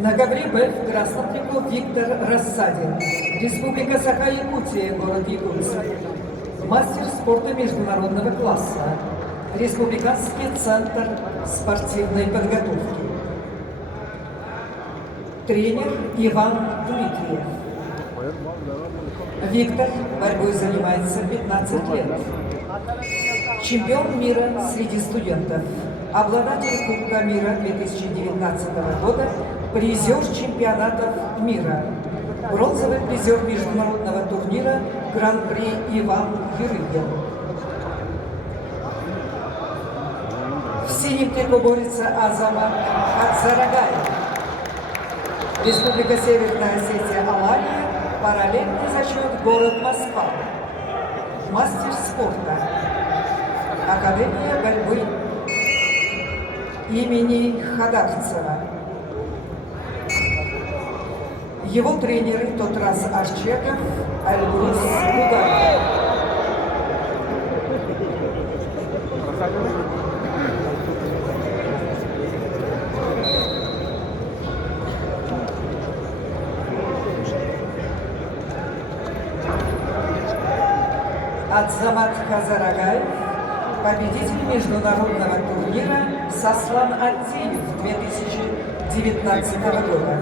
На ковре Б в красном трико Виктор Рассадин. Республика Саха-Якутия, город Якутск. Мастер спорта международного класса. Республиканский центр спортивной подготовки. Тренер Иван Дмитриев. Виктор борьбой занимается 15 лет. Чемпион мира среди студентов. Обладатель Кубка мира 2019 года, призер чемпионатов мира, бронзовый призер международного турнира Гран-при Иван Юрыгин. В синем трико борется Азамат Хадзарагаев. Республика Северная Осетия, Алания, параллельный зачет, город Москва. Мастер спорта. Академия борьбы имени Хадарцева. Его тренеры Тотрас Ашчеков, Альбрус Бугаев. Азамат Хазарагаев, победитель международного турнира Сослан Антиев 2019 года.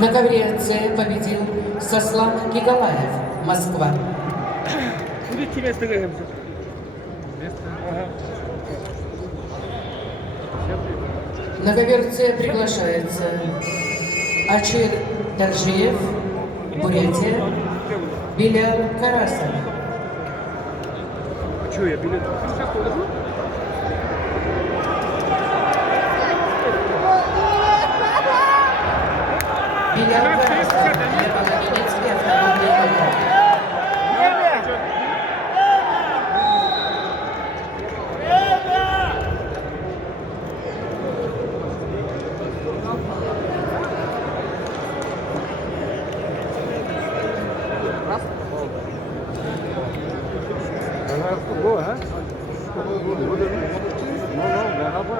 На ковре С победил Сослан Кигалаев, Москва. На ковер С приглашается Ачир Таржиев, Бурятия, Беляр Карасов. Что я билет? Беляр Карасов, Неболонецкий автомобильный клуб. Boa, hein? Não, garrafa.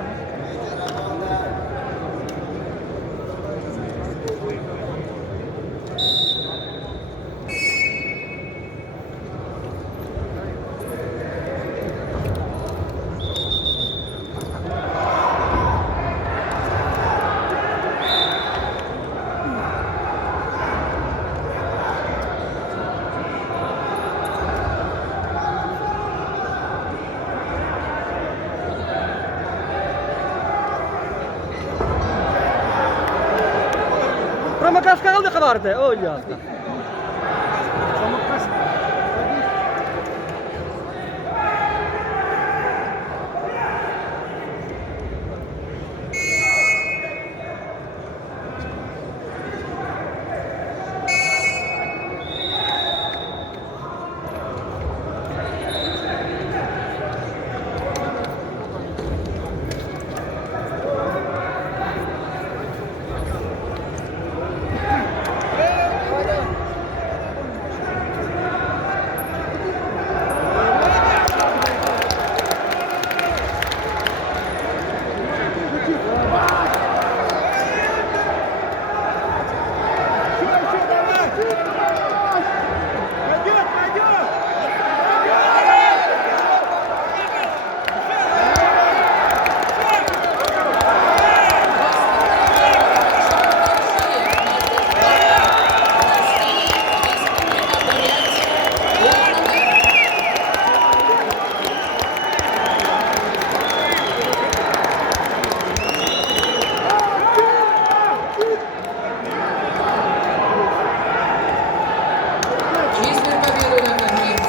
Provocas kaldı kabardı. O ya.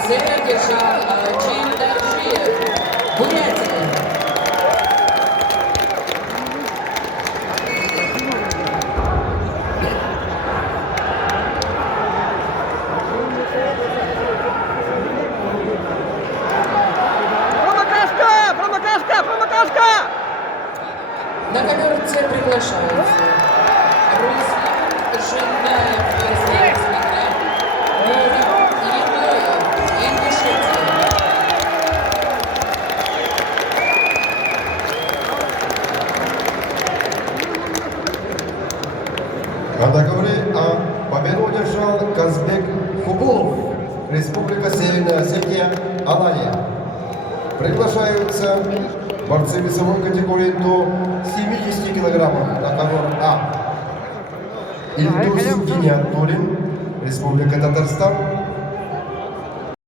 призы одержал Ачир Даржиев, Бурятия. Промокашка! Промокашка! Промокашка! На коверце приглашается Руслан Жендаев, спортсмен, Мурат Егоев, Ингушетия. На договоре победу одержал Казбек Хубулов, Республика Северная Осетия, Алания. Приглашаются борцы весовой категории до 70 килограммов на ковер А. Ильдус Гиниатуллин, Республика Татарстан,